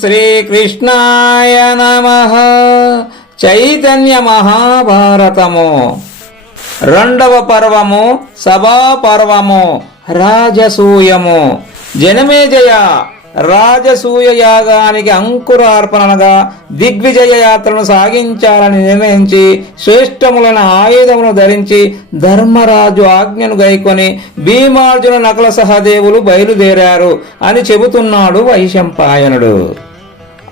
శ్రీకృష్ణాయ నమః. చైతన్య మహాభారతము రెండవ పర్వము సభా పర్వము రాజసూయము. జనమేజయ, రాజసూయ యాగానికి అంకురార్పణగా దిగ్విజయ యాత్రను సాగించాలని నిర్ణయించి శ్రేష్టములైన ఆయుధమును ధరించి ధర్మరాజు ఆజ్ఞను గైకొని భీమార్జున నకుల సహదేవులు బయలుదేరారు అని చెబుతున్నాడు వైశంపాయనుడు.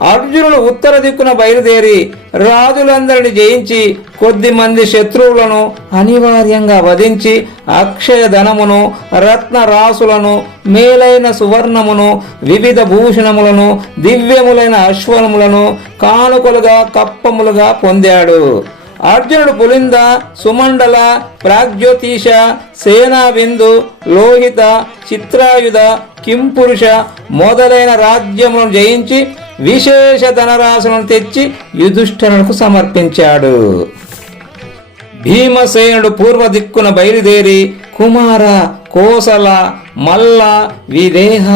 అర్జునుడు ఉత్తర దిక్కున బయలుదేరి రాజులందరిని జయించి కొద్ది మంది శత్రువులను అనివార్యంగా వధించి అక్షయ ధనమును, రత్న రాసులను, మేలైన సువర్ణమును, వివిధ భూషణములను, దివ్యములైన అశ్వములను కానుకలుగా కప్పములుగా పొందాడు. అర్జునుడు పులింద, సుమండల, ప్రాగ్జ్యోతిష, సేనాబిందు, లోహిత, చిత్రాయుధ, కింపురుష మొదలైన రాజ్యములను జయించి విశేష ధనరాశులను తెచ్చి యుధిష్ఠిరునికి సమర్పించాడు. భీమసేనుడు పూర్వ దిక్కున బయలుదేరి కుమార, కోసల, మల్ల, విదేహ,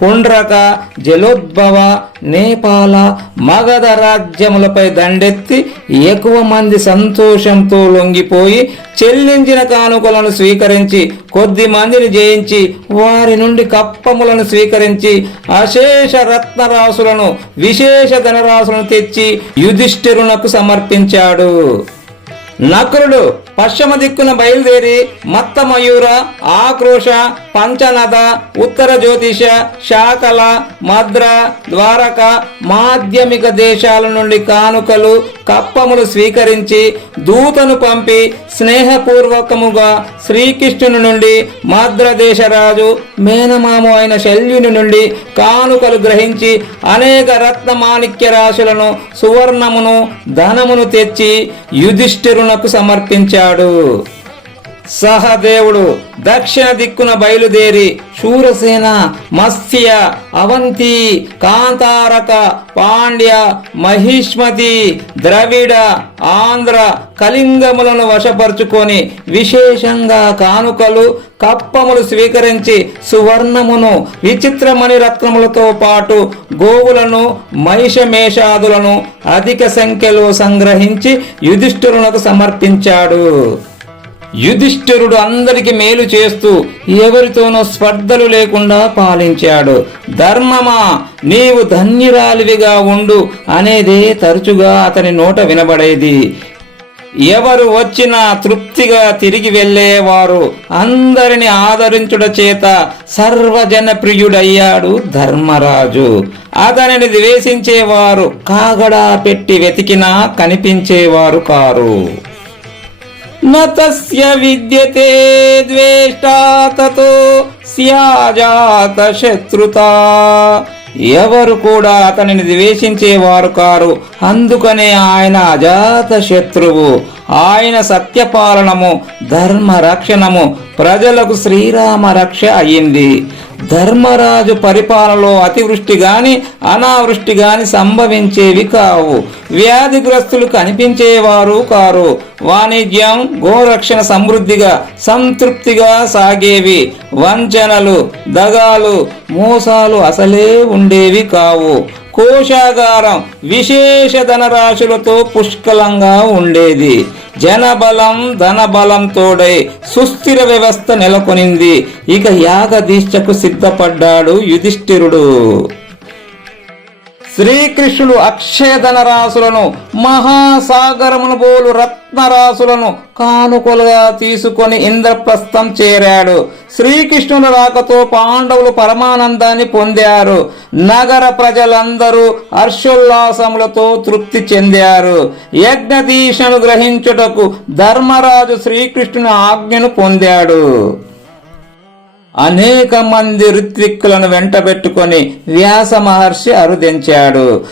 పుండ్రక, జలోద్భవ, నేపాల, మగధ రాజ్యములపై దండెత్తి ఎక్కువ మంది సంతోషంతో లొంగిపోయి చెల్లించిన కానుకలను స్వీకరించి కొద్ది మందిని జయించి వారి నుండి కప్పములను స్వీకరించి అశేష రత్నరాశులను, విశేష ధనరాశులను తెచ్చి యుధిష్ఠిరునకు సమర్పించాడు. నకులుడు పశ్చిమ దిక్కున బయలుదేరి మత్తమయూర, ఆక్రోశ, పంచనద, ఉత్తర జ్యోతిష, శాకల, మద్ర, ద్వారక, మాధ్యమిక దేశాల నుండి కానుకలు, కప్పములు స్వీకరించి దూతను పంపి స్నేహపూర్వకముగా శ్రీకృష్ణుని నుండి మద్ర దేశరాజు మేనమాము అయిన శల్యుని నుండి కానుకలు గ్రహించి అనేక రత్న మాణిక్య రాశులను, సువర్ణమును, ధనమును తెచ్చి యుధిష్ఠిరునకు సమర్పించాడు. సహదేవుడు దక్షిణ దిక్కున బయలుదేరి శూరసేన, మత్స్య, అవంతి, కాంతారక, పాండ్య, మహిష్మతి, ద్రవిడ, ఆంధ్ర, కళింగములను వశపరుచుకొని విశేషంగా కానుకలు, కప్పములు స్వీకరించి సువర్ణమును, విచిత్రమణి రత్నములతో పాటు గోవులను, మహిషమేషాదులను అధిక సంఖ్యలో సంగ్రహించి యుధిష్ఠిరునకు సమర్పించాడు. యుధిష్ఠిరుడు అందరికి మేలు చేస్తూ ఎవరితోనూ స్పర్ధలు లేకుండా పాలించాడు. ధర్మమా, నీవు ధన్యురాలివిగా ఉండు అనేదే తరచుగా అతని నోట వినబడేది. ఎవరు వచ్చినా తృప్తిగా తిరిగి వెళ్ళేవారు. అందరిని ఆదరించుట చేత సర్వజన ప్రియుడయ్యాడు ధర్మరాజు. అతనిని ద్వేషించేవారు కాగడా పెట్టి వెతికినా కనిపించేవారు కారు. నతస్య విద్యతే ద్వేష్టా తతో స్యాజాత శత్రుతా. ఎవరు కూడా అతనిని ద్వేషించేవారు కారు. అందుకనే ఆయన అజాత శత్రువు. ఆయన సత్యపాలనము, ధర్మ రక్షణము ప్రజలకు శ్రీరామ రక్ష అయ్యింది. ధర్మరాజు పరిపాలనలో అతివృష్టి గాని అనావృష్టి గాని సంభవించేవి కావు. వ్యాధిగ్రస్తులు కనిపించేవారు కారు. వాణిజ్యం, గోరక్షణ సమృద్ధిగా సంతృప్తిగా సాగేవి. వంచనలు, దగాలు, మోసాలు అసలే ఉండేవి కావు. కోశాగారం విశేష ధనరాశులతో పుష్కలంగా ఉండేది. జనబలం, ధనబలం తోడై సుస్థిర వ్యవస్థ నెలకొనింది. ఇక యాగదీక్షకు సిద్ధపడ్డాడు యుధిష్ఠిరుడు. శ్రీకృష్ణుడు అక్షయధన రాశులను, మహాసాగరమును బోలు రత్నరాశులను కానుకలుగా తీసుకొని ఇంద్రప్రస్థం చేరాడు. శ్రీకృష్ణుని రాకతో పాండవులు పరమానందాన్ని పొందారు. నగర ప్రజలందరూ హర్షోల్లాసములతో తృప్తి చెందారు. యజ్ఞదీక్షను గ్రహించుటకు ధర్మరాజు శ్రీకృష్ణుని ఆజ్ఞను పొందాడు. అనేక మంది ఋత్విక్కులను వెంటబెట్టుకొని వ్యాస మహర్షి అరుదించాడు.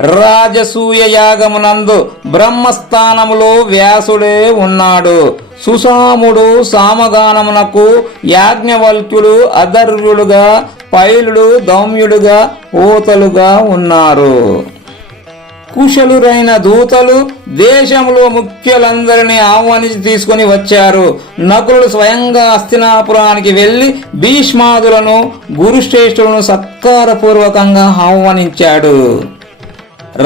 రాజసూయ యాగమునందు బ్రహ్మస్థానములో వ్యాసుడే ఉన్నాడు. సుసాముడు సామగానమునకు, యాజ్ఞవల్క్యుడు అధర్వుడుగా, పైలుడు దౌమ్యుడుగా, ఓతలుగా ఉన్నారు. కుశలురైన దూతలు దేశంలో ముఖ్యులందరినీ ఆహ్వానించి తీసుకుని వచ్చారు. నకులుడు స్వయంగా హస్తినాపురానికి వెళ్లి భీష్మాదులను గురుశ్రేష్ఠులను సత్కారపూర్వకంగా ఆహ్వానించాడు.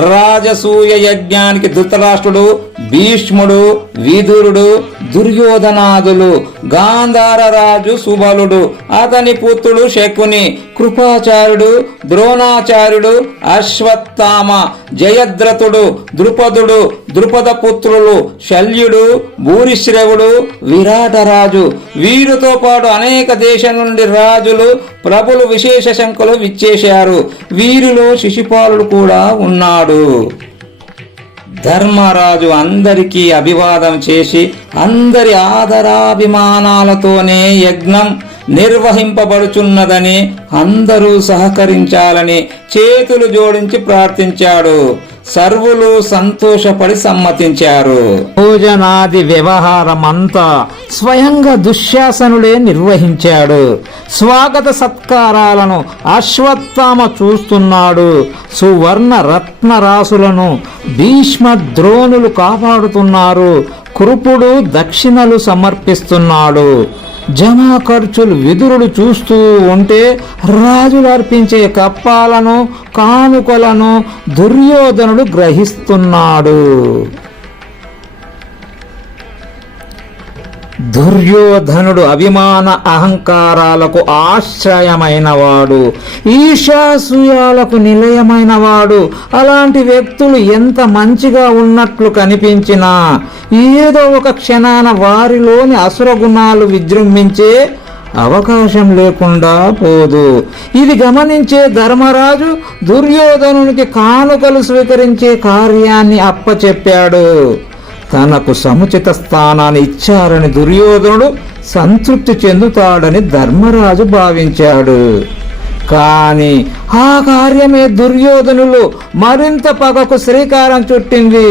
రాజసూయ యజ్ఞానికి ధృతరాష్ట్రుడు, భీష్ముడు, విదురుడు, దుర్యోధనాదులు, గాంధార రాజు సుబలుడు, అతని పుత్రుడు శకుని, కృపాచార్యుడు, ద్రోణాచార్యుడు, అశ్వత్థామ, జయద్రథుడు, ద్రుపదుడు, ద్రుపద పుత్రులు, శల్యుడు, భూరిశ్రవుడు, విరాటరాజు, వీరితో పాటు అనేక దేశం నుండి రాజులు, ప్రభులు, విశేష సంఖ్యలో విచ్చేశారు. వీరిలో శిశుపాలుడు కూడా ఉన్నాడు. ధర్మరాజు అందరికీ అభివాదం చేసి అందరి ఆదరాభిమానాలతోనే యజ్ఞం నిర్వహింపబడుచున్నదని అందరూ సహకరించాలని చేతులు జోడించి ప్రార్థించాడు. సర్వులు సంతోషపడి సమ్మతించారు. భోజనాది వ్యవహారమంతా స్వయంగా దుశ్శాసనుడే నిర్వహించాడు. స్వాగత సత్కారాలను అశ్వత్థామ చూస్తున్నాడు. సువర్ణ రత్న రాసులను భీష్మ ద్రోణులు కాపాడుతున్నారు. కృపుడు దక్షిణలు సమర్పిస్తున్నాడు. జమా ఖర్చులు విదురుడు చూస్తూ ఉంటే రాజులు అర్పించే కప్పాలను, కానుకలను దుర్యోధనుడు గ్రహిస్తున్నాడు. దుర్యోధనుడు అభిమాన అహంకారాలకు ఆశ్రయమైనవాడు, ఈర్ష్యాసూయాలకు నిలయమైనవాడు. అలాంటి వ్యక్తులు ఎంత మంచిగా ఉన్నట్లు కనిపించినా ఏదో ఒక క్షణాన వారిలోని అసుర గుణాలు విజృంభించే అవకాశం లేకుండా పోదు. ఇది గమనించే ధర్మరాజు దుర్యోధనునికి కానుకలు స్వీకరించే కార్యాన్ని అప్పచెప్పాడు. తనకు సముచిత స్థానాన్ని ఇచ్చారని దుర్యోధనుడు సంతృప్తి చెందుతాడని ధర్మరాజు భావించాడు. కాని ఆ కార్యమే దుర్యోధనులు మరింత పగకు శ్రీకారం చుట్టింది.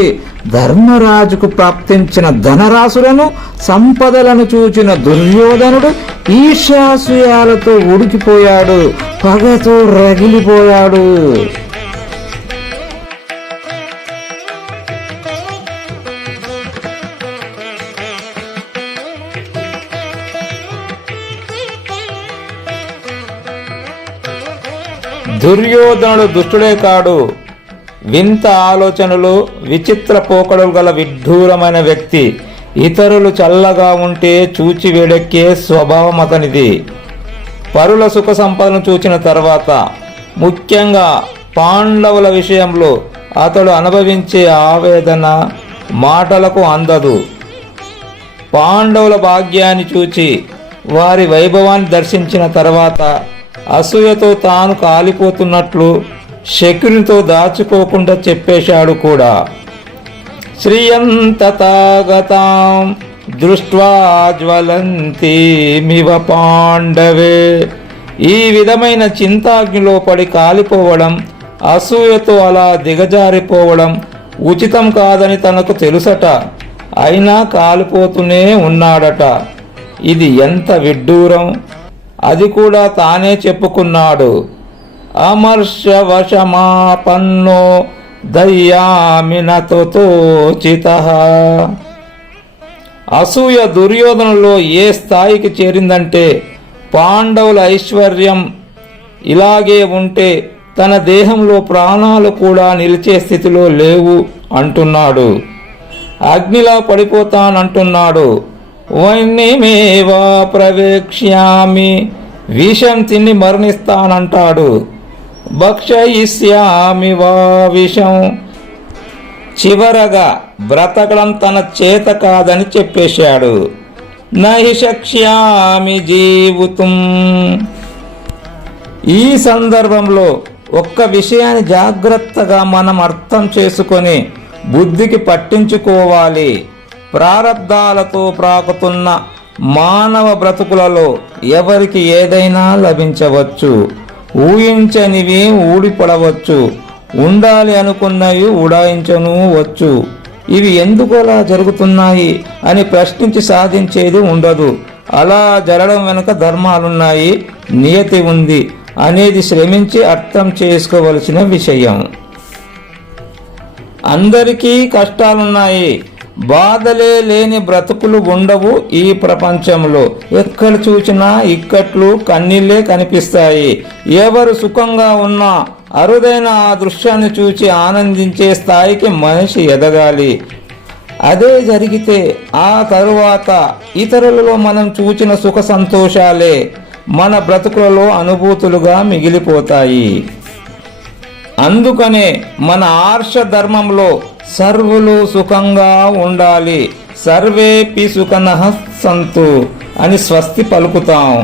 ధర్మరాజుకు ప్రాప్తించిన ధనరాశులను, సంపదలను చూచిన దుర్యోధనుడు ఈర్ష్యాసూయాలతో ఉడికిపోయాడు, పగతో రగిలిపోయాడు. దుర్యోధనుడు దుష్టుడే కాడు, వింత ఆలోచనలు, విచిత్ర పోకడలు గల విడ్డూరమైన వ్యక్తి. ఇతరులు చల్లగా ఉంటే చూచి వేడెక్కే స్వభావం అతనిది. పరుల సుఖ సంపదను చూచిన తర్వాత, ముఖ్యంగా పాండవుల విషయంలో అతడు అనుభవించే ఆవేదన మాటలకు అందదు. పాండవుల భాగ్యాన్ని చూచి వారి వైభవాన్ని దర్శించిన తర్వాత అసూయతో తాను కాలిపోతున్నట్లు శకునితో దాచుకోకుండా చెప్పేశాడు కూడా. శ్రియంతతాగతాం దృష్ట్వా జ్వలంతిమివ పాండవే. ఈ విధమైన చింతాగ్నిలో పడి కాలిపోవడం, అసూయతో అలా దిగజారిపోవడం ఉచితం కాదని తనకు తెలుసట. అయినా కాలిపోతూనే ఉన్నాడట. ఇది ఎంత విడ్డూరం! అది కూడా తానే చెప్పుకున్నాడు. అమర్షవశమాపన్నో దయ్యామినతోచితః. అసూయ దుర్యోధనలో ఏ స్థాయికి చేరిందంటే, పాండవుల ఐశ్వర్యం ఇలాగే ఉంటే తన దేహంలో ప్రాణాలు కూడా నిలిచే స్థితిలో లేవు అంటున్నాడు. అగ్నిలా పడిపోతానంటున్నాడు. వైన్యమేవా ప్రవేక్ష్యామి, విషం తిని మరణిస్తానంటాడు. భక్షయిష్యామి వా విషం, చివరగా బ్రతకడం తన చేత కాదని చెప్పేశాడు. నహి శక్ష్యామి జీవితం. ఈ సందర్భంలో ఒక్క విషయాన్ని జాగ్రత్తగా మనం అర్థం చేసుకొని బుద్ధికి పట్టించుకోవాలి. ప్రారబ్ధాలతో ప్రాకుతున్న మానవ బ్రతుకులలో ఎవరికి ఏదైనా లభించవచ్చు. ఊహించనివి ఊడిపడవచ్చు. ఉండాలి అనుకున్నవి ఉడాయించను వచ్చు. ఇవి ఎందుకు అలా జరుగుతున్నాయి అని ప్రశ్నించి సాధించేది ఉండదు. అలా జరగడం వెనుక ధర్మాలున్నాయి, నియతి ఉంది అనేది శ్రమించి అర్థం చేసుకోవలసిన విషయం. అందరికీ కష్టాలున్నాయి, బాధలే లేని బ్రతుకులు ఉండవు ఈ ప్రపంచంలో. ఎక్కడ చూసినా ఇక్కట్లు కన్నీళ్ళే కనిపిస్తాయి. ఎవరు సుఖంగా ఉన్నా అరుదైన ఆ దృశ్యాన్ని చూచి ఆనందించే స్థాయికి మనిషి ఎదగాలి. అదే జరిగితే ఆ తరువాత ఇతరులలో మనం చూచిన సుఖ సంతోషాలే మన బ్రతుకులలో అనుభూతులుగా మిగిలిపోతాయి. అందుకనే మన ఆర్ష ధర్మంలో సర్వులు సుఖంగా ఉండాలి, సర్వేపి సుఖనః సంతు అని స్వస్తి పలుకుతాం.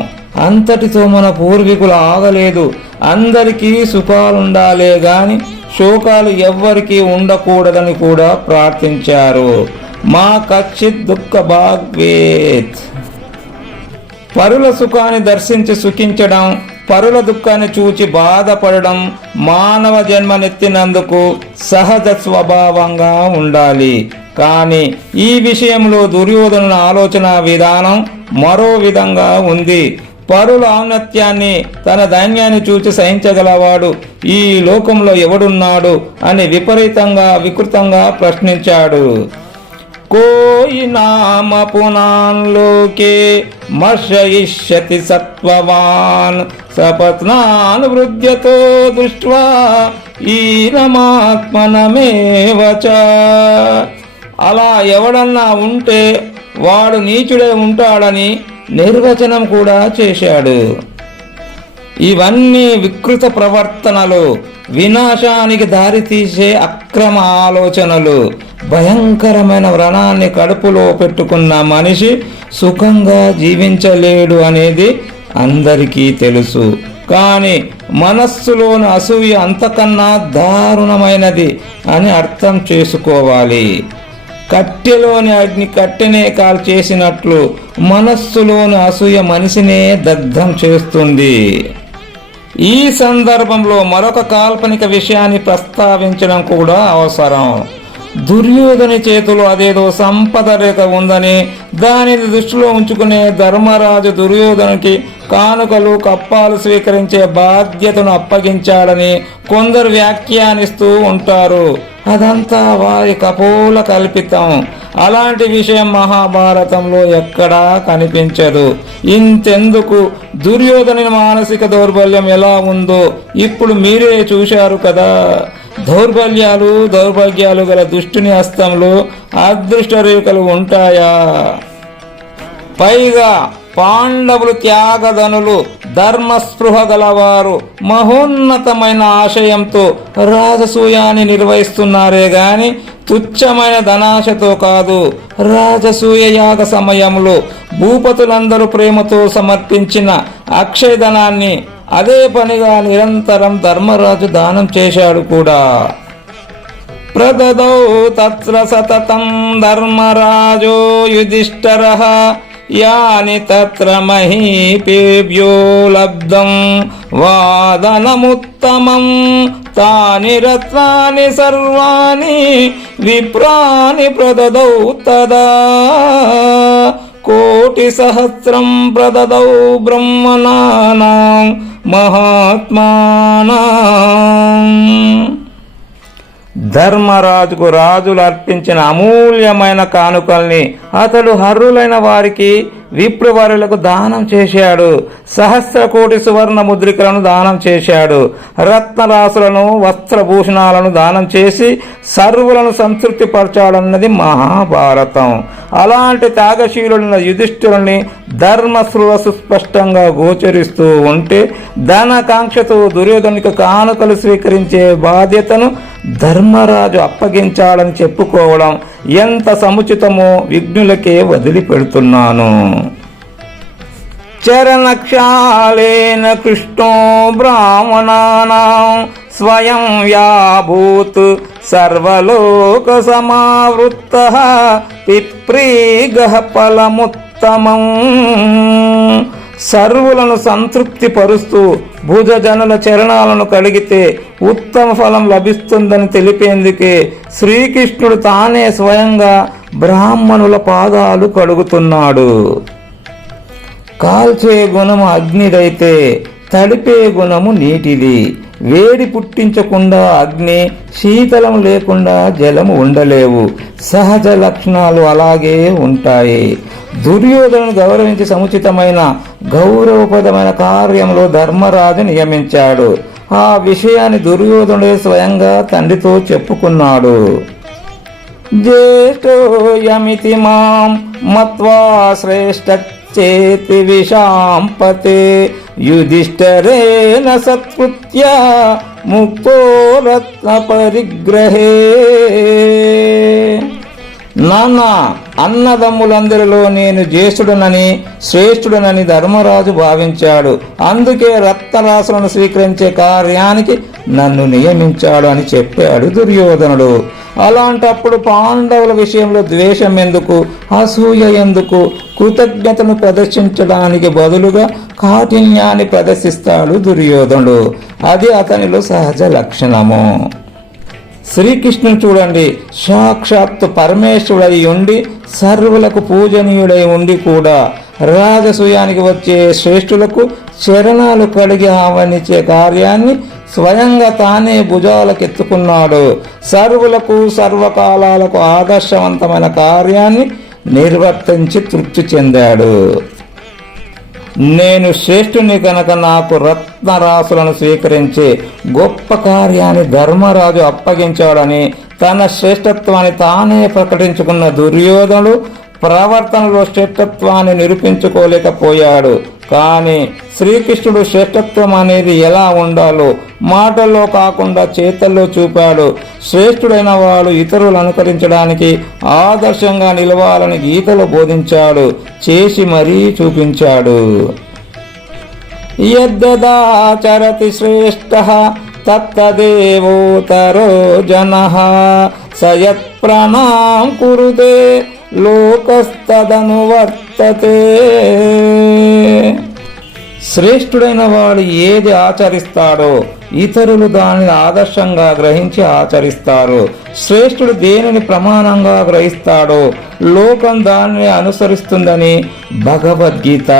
అంతటితో మన పూర్వీకులు ఆగలేదు. అందరికీ సుఖాలుండాలే గాని శోకాలు ఎవ్వరికీ ఉండకూడదని కూడా ప్రార్థించారు. మా కచ్చిత్ దుఃఖ భాగ్వేత్. పరుల సుఖాన్ని దర్శించి సుఖించడం, పరుల దుఃఖాన్ని చూచి బాధపడడం మానవ జన్మనెత్తినందుకు సహజ స్వభావంగా ఉండాలి. కానీ ఈ విషయంలో దుర్యోధనుల ఆలోచన విధానం మరో విధంగా ఉంది. పరుల ఔన్నత్యాన్ని, తన ధైర్యాన్ని చూచి సహించగలవాడు ఈ లోకంలో ఎవడున్నాడు అని విపరీతంగా వికృతంగా ప్రశ్నించాడు. కోయి నామ పునాన్ లోకే మర్షయిష్యతి సత్వవాన్ సపత్నాన్ వృద్ధ్యతో దృష్ట్వా ఈనమాత్మనమేవ చ. అలా ఎవడన్నా ఉంటే వాడు నీచుడే ఉంటాడని నిర్వచనం కూడా చేశాడు. ఇవన్నీ వికృత ప్రవర్తనలు, వినాశానికి దారితీసే అక్రమ ఆలోచనలు. భయంకరమైన వ్రణాన్ని కడుపులో పెట్టుకున్న మనిషి సుఖంగా జీవించలేడు అనేది అందరికీ తెలుసు. కానీ మనస్సులోని అసూయ అంతకన్నా దారుణమైనది అని అర్థం చేసుకోవాలి. కట్టెలోని అగ్ని కట్టెనే కాల్చేసినట్లు మనస్సులోని అసూయ మనిషినే దగ్ధం చేస్తుంది. ఈ సందర్భంలో మరొక కాల్పనిక విషయాన్ని ప్రస్తావించడం కూడా అవసరం. దుర్యోధని చేతిలో అదేదో సంపద రేఖ ఉందని దానిని దృష్టిలో ఉంచుకునే ధర్మరాజు దుర్యోధనునికి కానుకలు కప్పాలు స్వీకరించే బాధ్యతను అప్పగించాడని కొందరు వ్యాఖ్యానిస్తూ ఉంటారు. అదంతా వారి కపోల కల్పితం. అలాంటి విషయం మహాభారతంలో ఎక్కడా కనిపించదు. ఇంతెందుకు, దుర్యోధని మానసిక దౌర్బల్యం ఎలా ఉందో ఇప్పుడు మీరే చూశారు కదా. దౌర్భాగ్యాలు గల దుష్టుని హస్తంలో అదృష్ట రేఖలు ఉంటాయా? పైగా పాండవులు త్యాగధనులు, ధర్మస్పృహ గలవారు, మహోన్నతమైన ఆశయంతో రాజసూయాన్ని నిర్వహిస్తున్నారే గాని తుచ్చమైన ధనాశతో కాదు. రాజసూయ యాగ సమయంలో భూపతులందరూ ప్రేమతో సమర్పించిన అక్షయధనాన్ని అదే పనిగా నిరంతరం ధర్మరాజు దానం చేశాడు కూడా. ప్రదదౌ తత్ర సతతం ధర్మరాజో యుధిష్ఠిరః యాని తత్ర మహీపేభ్యో లబ్ధం వాదనముత్తమం తాని రత్నాని సర్వాణి విప్రాని ప్రదదౌ తదా కోటి సహస్రం ప్రదదౌ బ్రహ్మణానాం మహాత్మానాం. ధర్మరాజుకు రాజులు అర్పించిన అమూల్యమైన కానుకల్ని అతడు హర్రులైన వారికి, విప్రవరులకు దానం చేశాడు. 1,000 కోటి సువర్ణ ముద్రికలను దానం చేశాడు. రత్నరాశులను, వస్త్రభూషణాలను దానం చేసి సర్వులను సంతృప్తి పరచాడన్నది మహాభారతం. అలాంటి త్యాగశీలున్న యుధిష్ఠిరుని ధర్మస్పృహ సుస్పష్టంగా గోచరిస్తూ ఉంటే ధనకాంక్షతో దుర్యోధనునికి కానుకలు స్వీకరించే బాధ్యతను ధర్మరాజు అప్పగించాలని చెప్పుకోవడం ఎంత సముచితమో విఘ్నులకే వదిలిపెడుతున్నాను. చరణక్షాళేన కృష్ణో బ్రాహ్మణానాం స్వయం వ్యాభూత్ సర్వలోక సమావృత్తః పిప్రీగః ఫలముత్తమం. సర్వులను సంతృప్తి పరుస్తూ భుజజనుల చరణాలను కడిగితే ఉత్తమ ఫలం లభిస్తుందని తెలిపేందుకే శ్రీకృష్ణుడు తానే స్వయంగా బ్రాహ్మణుల పాదాలు కడుగుతున్నాడు. కాల్చే గుణము అగ్నిదైతే తడిపే గుణము నీటిది. వేడి పుట్టించకుండా అగ్ని, శీతలం లేకుండా జలము ఉండలేవు. సహజ లక్షణాలు అలాగే ఉంటాయి. దుర్యోధను గౌరవించి సముచితమైన గౌరవప్రదమైన కార్యంలో ధర్మరాజు నియమించాడు. ఆ విషయాన్ని దుర్యోధనుడే స్వయంగా తండ్రితో చెప్పుకున్నాడు. జ్యేష్ఠోయమితి మాం మత్వా శ్రేష్ఠచేతి విశాంపతే యుధిష్ఠిరేణ సత్కృత్య ముక్తో రత్న పరిగ్రహే. నాన్న, అన్నదమ్ములందరిలో నేను జ్యేష్ఠుడనని శ్రేష్ఠుడనని ధర్మరాజు భావించాడు. అందుకే రత్నరాశులను స్వీకరించే కార్యానికి నన్ను నియమించాడు అని చెప్పాడు దుర్యోధనుడు. అలాంటప్పుడు పాండవుల విషయంలో ద్వేషం ఎందుకు, అసూయ ఎందుకు? కృతజ్ఞతను ప్రదర్శించడానికి బదులుగా కాఠిన్యాన్ని ప్రదర్శిస్తాడు దుర్యోధనుడు. అది అతనిలో సహజ లక్షణము. శ్రీకృష్ణుడు చూడండి, సాక్షాత్తు పరమేశ్వరుడై ఉండి సర్వులకు పూజనీయుడై ఉండి కూడా రాజసూయానికి వచ్చే శ్రేష్ఠులకు చరణాలు కడిగి ఆహ్వానించే కార్యాన్ని స్వయంగా తానే భుజాలకెత్తుకున్నాడు. సర్వులకు సర్వకాలాలకు ఆదర్శవంతమైన కార్యాన్ని నిర్వర్తించి తృప్తి చెందాడు. నేను శ్రేష్ఠుని కనుక నాకు రత్నరాశులను స్వీకరించే గొప్ప కార్యాన్ని ధర్మరాజు అప్పగించాడని తన శ్రేష్ఠత్వాన్ని తానే ప్రకటించుకున్న దుర్యోధనుడు ప్రవర్తనలో శ్రేష్ఠత్వాన్ని నిరూపించుకోలేకపోయాడు. కానీ శ్రీకృష్ణుడు శ్రేష్ఠత్వం అనేది ఎలా ఉండాలో మాటల్లో కాకుండా చేతల్లో చూపాడు. శ్రేష్ఠుడైన వాడు ఇతరులు అనుకరించడానికి ఆదర్శంగా నిలవాలని గీతలో బోధించాడు, చేసి మరీ చూపించాడు. యద్దాచరతి శ్రేష్ఠః తత్తదేవోతరో జనః సయత్ ప్రణాం కురుతే లోకస్తదనువర్తతే. శ్రేష్ఠుడైన వాడు ఏది ఆచరిస్తాడో ఇతరులు దానిని ఆదర్శంగా గ్రహించి ఆచరిస్తారు. శ్రేష్ఠుడు దేనిని ప్రమాణంగా గ్రహిస్తాడో లోకం దానిని అనుసరిస్తుందని భగవద్గీత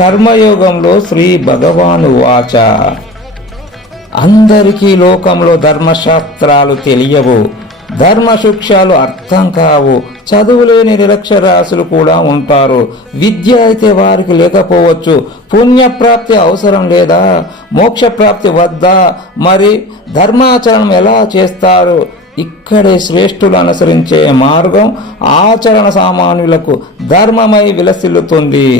కర్మయోగంలో శ్రీ భగవాను వాచ. అందరికీ లోకంలో ధర్మశాస్త్రాలు తెలియవు, ధర్మ సూక్ష్మాలు అర్థం కావు. చదువులేని నిరక్షరాస్యులు కూడా ఉంటారు. విద్య అయితే వారికి లేకపోవచ్చు. పుణ్యప్రాప్తి అవసరం లేదా? మోక్షప్రాప్తి వద్దా? మరి ధర్మాచరణం ఎలా చేస్తారు? ఇక్కడే శ్రేష్ఠులు అనుసరించే మార్గం ఆచరణ సామాన్యులకు ధర్మమై విలసిల్లుతుంది.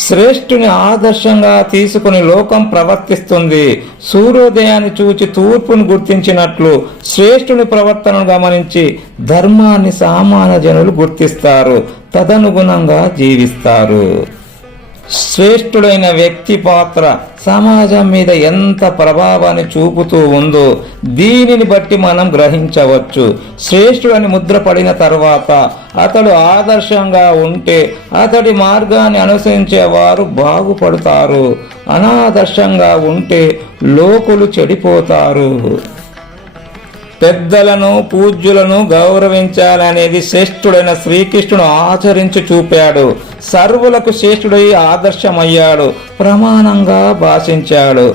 శ్రేష్ఠుని ఆదర్శంగా తీసుకుని లోకం ప్రవర్తిస్తుంది. సూర్యోదయాన్ని చూచి తూర్పును గుర్తించినట్లు శ్రేష్ఠుని ప్రవర్తనను గమనించి ధర్మాన్ని సామాన్య జనులు గుర్తిస్తారు, తదనుగుణంగా జీవిస్తారు. శ్రేష్ఠుడైన వ్యక్తి పాత్ర సమాజం మీద ఎంత ప్రభావాన్ని చూపుతూ ఉందో దీనిని బట్టి మనం గ్రహించవచ్చు. శ్రేష్ఠుడని ముద్ర పడిన తర్వాత అతడు ఆదర్శంగా ఉంటే అతడి మార్గాన్ని అనుసరించేవారు బాగుపడతారు. అనాదర్శంగా ఉంటే లోకులు చెడిపోతారు. పెద్దలను పూజ్యులను గౌరవించాలనేది శ్రేష్ఠుడైన శ్రీకృష్ణుడు ఆచరించి చూపాడు. సర్వులకు శ్రేష్ఠుడై ఆదర్శమయ్యాడు, ప్రమాణంగా భాషించాడు.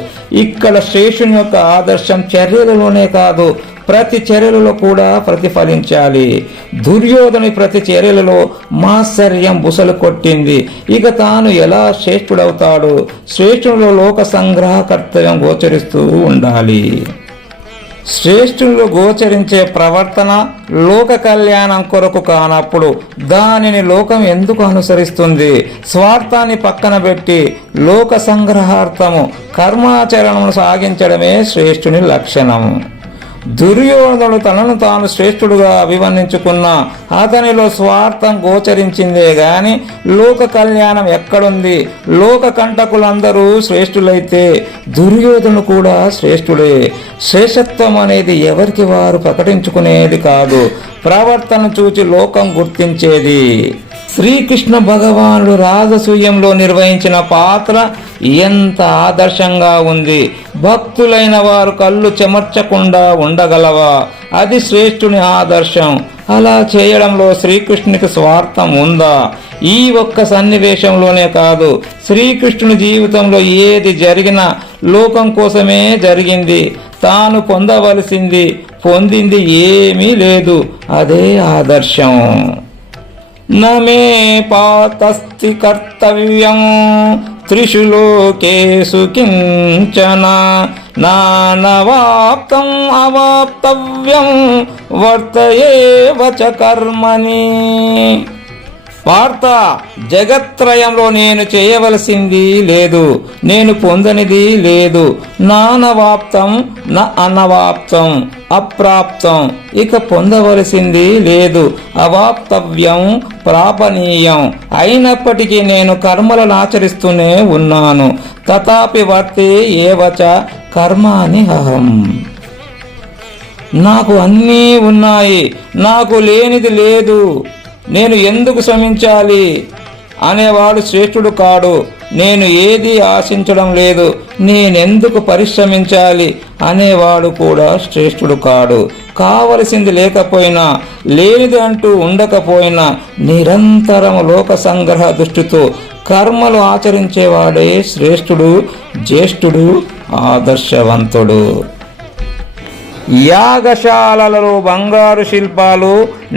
ఇక్కడ శ్రేష్ఠుని యొక్క ఆదర్శం చర్యలలోనే కాదు, ప్రతి చర్యలలో కూడా ప్రతిఫలించాలి. దుర్యోధని ప్రతి చర్యలలో మాత్సర్యం బుసలు కొట్టింది. ఇక తాను ఎలా శ్రేష్ఠుడవుతాడు? శ్రేష్ఠునిలో లోక సంగ్రహ కర్తవ్యం గోచరిస్తూ ఉండాలి. శ్రేష్ఠులు గోచరించే ప్రవర్తన లోక కళ్యాణం కొరకు కానప్పుడు దానిని లోకం ఎందుకు అనుసరిస్తుంది? స్వార్థాన్ని పక్కన పెట్టి లోక సంగ్రహార్థము కర్మాచరణను సాగించడమే శ్రేష్ఠుని లక్షణం. దుర్యోధనుడు తనను తాను శ్రేష్ఠుడుగా అభివర్ణించుకున్న అతనిలో స్వార్థం గోచరించిందే గాని లోక కళ్యాణం ఎక్కడుంది? లోక కంటకులందరూ శ్రేష్ఠులైతే దుర్యోధనుడు కూడా శ్రేష్ఠుడే. శ్రేష్ఠత్వం అనేది ఎవరికి వారు ప్రకటించుకునేది కాదు, ప్రవర్తన చూచి లోకం గుర్తించేది. శ్రీకృష్ణ భగవానుడు రాజసూయంలో నిర్వహించిన పాత్ర ఎంత ఆదర్శంగా ఉంది. భక్తులైన వారు కళ్ళు చెమర్చకుండా ఉండగలవా? అది శ్రేష్ఠుని ఆదర్శం. అలా చేయడంలో శ్రీకృష్ణునికి స్వార్థం ఉందా? ఈ ఒక్క సన్నివేశంలోనే కాదు, శ్రీకృష్ణుని జీవితంలో ఏది జరిగినా లోకం కోసమే జరిగింది. తాను పొందవలసింది పొందింది ఏమీ లేదు. అదే ఆదర్శం. నమే పాతస్తి కర్తవ్యం త్రిషు లోకేషు కించన నానవాప్తం అవాప్తవ్యం వర్తయేవ చ కర్మణి. పార్థ, జగత్రయంలో నేను చేయవలసింది లేదు, నేను పొందనిది లేదు. నానవాప్తం నా అనవాప్తం, అప్రాప్తం ఇక పొందవలసింది లేదు. అవాప్తవ్యం ప్రాపనీయం అయినప్పటికీ నేను కర్మలను ఆచరిస్తూనే ఉన్నాను. తథాపి వర్తే ఏవచ కర్మాని అహం. నాకు అన్నీ ఉన్నాయి, నాకు లేనిది లేదు, నేను ఎందుకు శ్రమించాలి అనేవాడు శ్రేష్ఠుడు కాడు. నేను ఏది ఆశించడం లేదు, నేనెందుకు పరిశ్రమించాలి అనేవాడు కూడా శ్రేష్ఠుడు కాడు. కావలసింది లేకపోయినా, లేనిది అంటూ ఉండకపోయినా నిరంతరం లోక సంగ్రహ దృష్టితో కర్మలు ఆచరించేవాడే శ్రేష్ఠుడు, జ్యేష్ఠుడు, ఆదర్శవంతుడు. యాగశాలలో బంగారు శిల్పాలు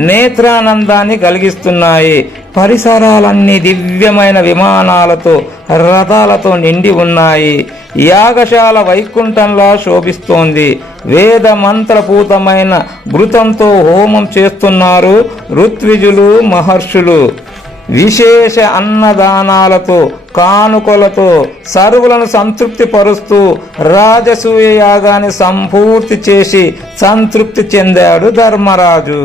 నేత్రానందాన్ని కలిగిస్తున్నాయి. పరిసరాలన్నీ దివ్యమైన విమానాలతో, రథాలతో నిండి ఉన్నాయి. యాగశాల వైకుంఠంలా శోభిస్తోంది. వేద మంత్రపూతమైన ఘృతంతో హోమం చేస్తున్నారు ఋత్విజులు, మహర్షులు. విశేష అన్నదానాలతో, కానుకలతో సర్వులను సంతృప్తి పరుస్తూ రాజసూయ యాగాన్ని సంపూర్తి చేసి సంతృప్తి చెందాడు ధర్మరాజు.